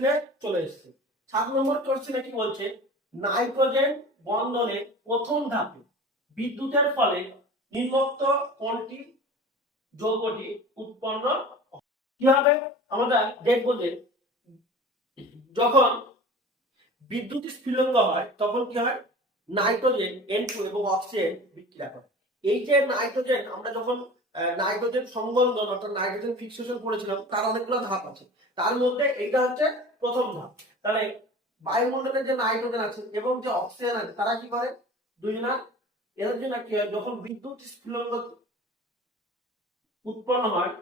কোশ্চেনে চলে এসেছে। 7 নম্বর কোশ্চেনে কি বলছে, নাইট্রোজেন বন্ধনের প্রথম ধাপে বিদ্যুতের ফলে নিম্নোক্ত কোনটি যৌগটি উৎপন্ন কি হবে? আমরা দেখবো যে যখন বিদ্যুৎ স্ফুলিঙ্গ হয় তখন কি হয়, নাইট্রোজেন N2 এবং অক্সিজেন বিক্রিয়া করে। এই যে নাইট্রোজেন, আমরা যখন নাইট্রোজেন সংবন্ধন অর্থাৎ নাইট্রোজেন ফিক্সেশন করেছিলাম, তার অনেকগুলো ধাপ আছে, তার মধ্যে এইটা হচ্ছে প্রথম ধাপ। তাহলে বায়ুমণ্ডলের যে নাইট্রোজেন আছে এবং যে অক্সিজেন আছে তারা কি করে, দুইজনা এদের জন্য কি হয়, যখন বিদ্যুৎ স্ফুলিঙ্গ উৎপন্ন হয়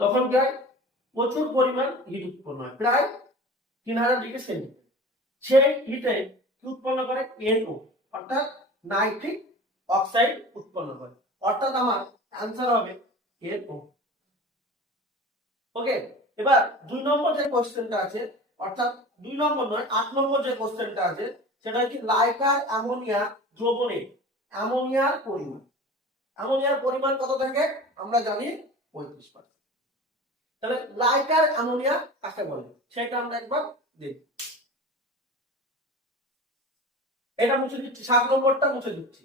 তখন কি হয়, প্রচুর পরিমাণ হিট উৎপন্ন হয়, প্রায় 3000 ডিগ্রি সেন্টিগ্রেড। সেই হিটে উৎপন্ন করে NO অর্থাৎ নাইট্রিক অক্সাইড উৎপন্ন করে, অর্থাৎ আমার অ্যান্সার হবে NO। ওকে, এবার 2 নম্বর যে কোশ্চেনটা আছে, অর্থাৎ 2 নম্বর নয় 8 নম্বর যে কোশ্চেনটা আছে সেটা হচ্ছে লাইকার অ্যামোনিয়া দ্রবণে অ্যামোনিয়ার পরিমাণ। অ্যামোনিয়ার পরিমাণ কত থাকে আমরা জানি 35%। তাহলে লাইকার অ্যামোনিয়া কাকে বলে সেটা আমরা একবার দেখি। এটা মুছে দিচ্ছি, 7 নম্বরটা মুছে দিচ্ছি।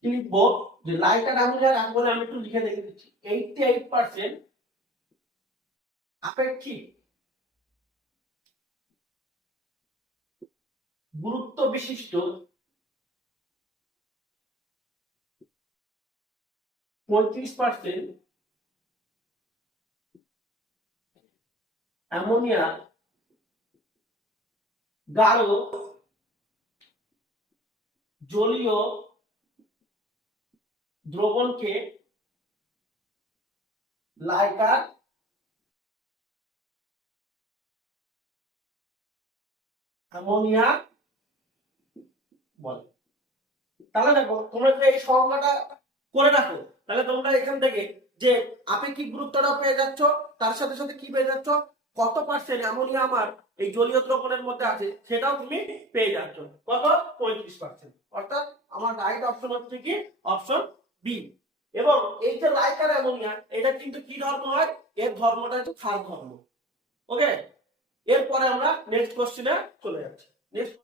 কি লিখবো, যে লাইকার অ্যামোনিয়ার অ্যামোনিয়া আমি একটু লিখে দেখে দিচ্ছি। 88% আপেক্ষিক গুরুত্ব বিশিষ্ট 35% অ্যামোনিয়া গাঢ় জলীয় দ্রবণকে লাইকার অ্যামোনিয়া বলে। তাহলে দেখো তোমরা যদি এই সংজ্ঞাটা করে রাখো তাহলে তোমরা এখান থেকে যে আপেক্ষিক গুরুত্বটা পেয়ে যাচ্ছ, তার সাথে সাথে কি পেয়ে যাচ্ছ, কত পার্সেন্ট অ্যামোনিয়া আমার এই জলীয় দ্রবণের মধ্যে আছে সেটাও তুমি পেয়ে যাচ্ছ। কত? 35%। অর্থাৎ আমার রাইট অপশন হচ্ছে কি অপশন বি। এবং এই যে লাইকার অ্যামোনিয়া, এটা কিন্তু কি ধর্ম হয়, এর ধর্মটা হচ্ছে ক্ষার ধর্ম। ওকে, এরপরে আমরা নেক্সট কোশ্চেনে চলে যাচ্ছি। নেক্সট